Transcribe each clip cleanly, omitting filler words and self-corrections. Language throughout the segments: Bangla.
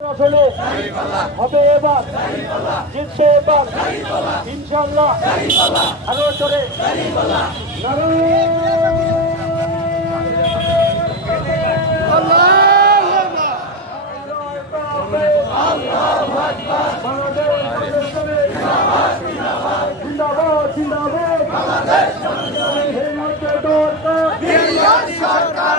আসলে হবে এবার, জিতবে এবার ইনশাআল্লাহ। আরো জোরে জিন্দাবাদ জিন্দাবাদ সরকার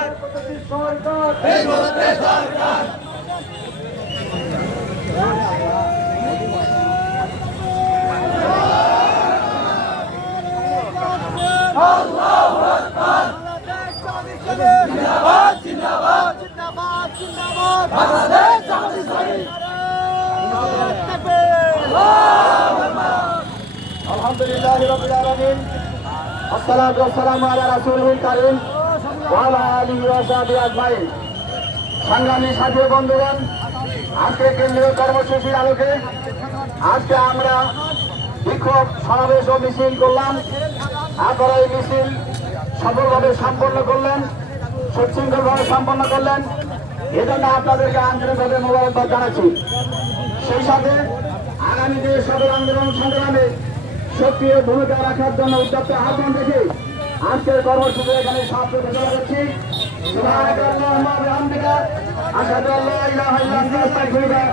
আল্লাহু আকবার। জিন্দাবাদ জিন্দাবাদ জিন্দাবাদ জিন্দাবাদ বাংলাদেশ জামাত ইসলামী। আলহামদুলিল্লাহি রাব্বিল আলামিন, আসসালাতু ওয়াসসালামু আলা রাসূলিল কারীম ওয়া আলা আলিহি ওয়া সাহবিহি আজমাইন। সংগ্রামী সাথী বন্ধুগণ, আজকে কেন্দ্রীয় কর্মসূচির আলোকে আজকে আমরা বিক্ষোভ সমাবেশ ও মিছিল করলাম। আপনারা এই মিছিল সফলভাবে সম্পন্ন করলেন, সুশৃঙ্খলভাবে সম্পন্ন করলেন, এজন্য আপনাদেরকে আন্তরিকভাবে মোবারকবাদ জানাচ্ছি। সেই সাথে আগামী যে সকল আন্দোলন সংগ্রামে সক্রিয় ভূমিকা রাখার জন্য উদ্যত আহ্বান রেখে আজকের কর্মসূচি এখানে সমাপ্ত ঘোষণা করছি। সুবহানাকাল্লাহুম্মা ওয়া বিহামদিকা আশহাদু আল্লা ইলাহা ইল্লা আনতা আস্তাগফিরুকা।